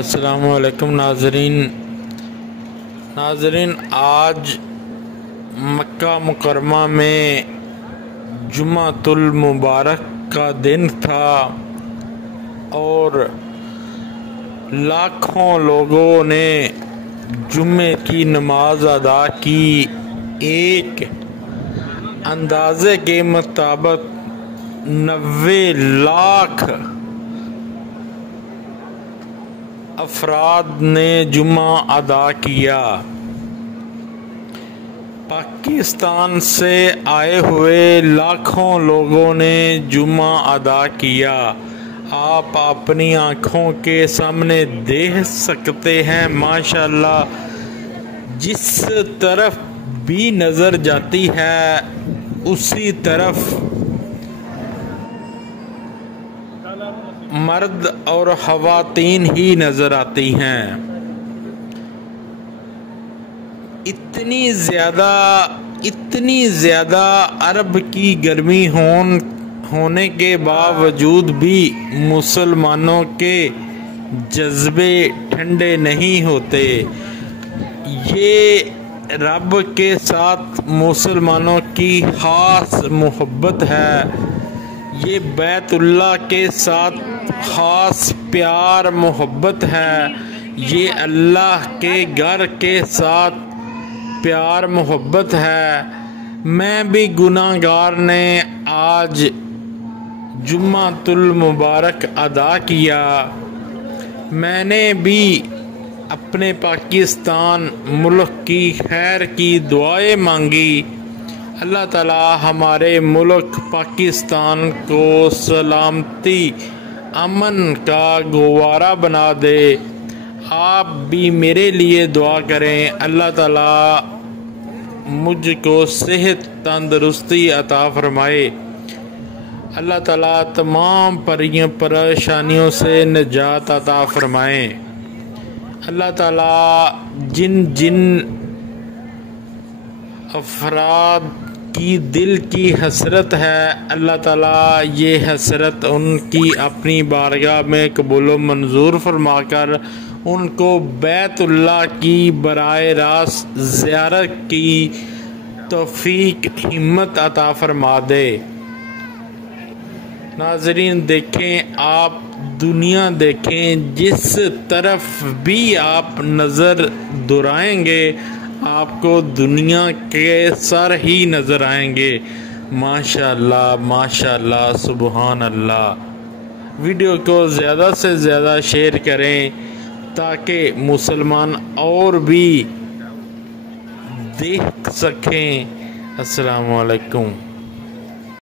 السلام علیکم ناظرین آج مکہ مکرمہ میں جمعۃ المبارک کا دن تھا اور لاکھوں لوگوں نے جمعے کی نماز ادا کی۔ ایک اندازے کے مطابق 90 لاکھ افراد نے جمعہ ادا کیا۔ پاکستان سے آئے ہوئے لاکھوں لوگوں نے جمعہ ادا کیا۔ آپ اپنی آنکھوں کے سامنے دیکھ سکتے ہیں، ماشاءاللہ جس طرف بھی نظر جاتی ہے اسی طرف مرد اور خواتین ہی نظر آتی ہیں۔ اتنی زیادہ عرب کی گرمی ہونے کے باوجود بھی مسلمانوں کے جذبے ٹھنڈے نہیں ہوتے۔ یہ رب کے ساتھ مسلمانوں کی خاص محبت ہے، یہ بیت اللہ کے ساتھ خاص پیار محبت ہے، یہ اللہ کے گھر کے ساتھ پیار محبت ہے۔ میں بھی گناہ گار نے آج جمعۃ المبارک ادا کیا۔ میں نے بھی اپنے پاکستان ملک کی خیر کی دعائیں مانگی۔ اللہ تعالی ہمارے ملک پاکستان کو سلامتی امن کا گہوارہ بنا دے۔ آپ بھی میرے لیے دعا کریں، اللہ تعالی مجھ کو صحت تندرستی عطا فرمائے، اللہ تعالی تمام پریشانیوں سے نجات عطا فرمائے۔ اللہ تعالی جن افراد کی دل کی حسرت ہے، اللہ تعالی یہ حسرت ان کی اپنی بارگاہ میں قبول و منظور فرما کر ان کو بیت اللہ کی براہ راست زیارت کی توفیق ہمت عطا فرما دے۔ ناظرین دیکھیں، آپ دنیا دیکھیں، جس طرف بھی آپ نظر دورائیں گے آپ کو دنیا کے سر ہی نظر آئیں گے۔ ماشاءاللہ ماشاءاللہ سبحان اللہ۔ ویڈیو کو زیادہ سے زیادہ شیئر کریں تاکہ مسلمان اور بھی دیکھ سکیں۔ السلام علیکم۔